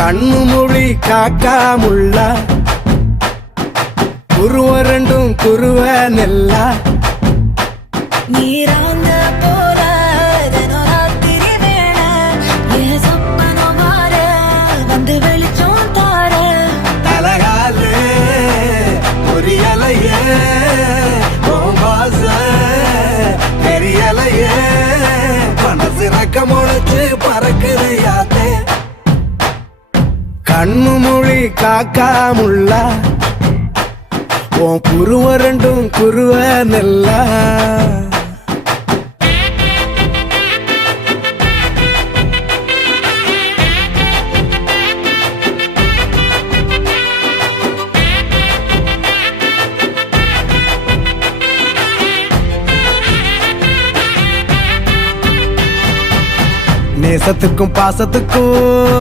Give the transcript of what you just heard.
கண்ணு மொழி காக்காமுள்ள குருவ ரெண்டும் குருவ நெல்லா நீராங்க போல தினராத்திரி வேண என் சொப்பனம் மாற வந்து வெளிச்சம் தார தலகாலே பொரியலையே ஓம்பாச பெரியலையே மனசு ரக்க முளைச்சு பறக்குது யாத்தே கண்ணு மொழி காக்காமுள்ள உன் குருவ ரெண்டும் குருவ நெல்லா நேசத்துக்கும் பாசத்துக்கும்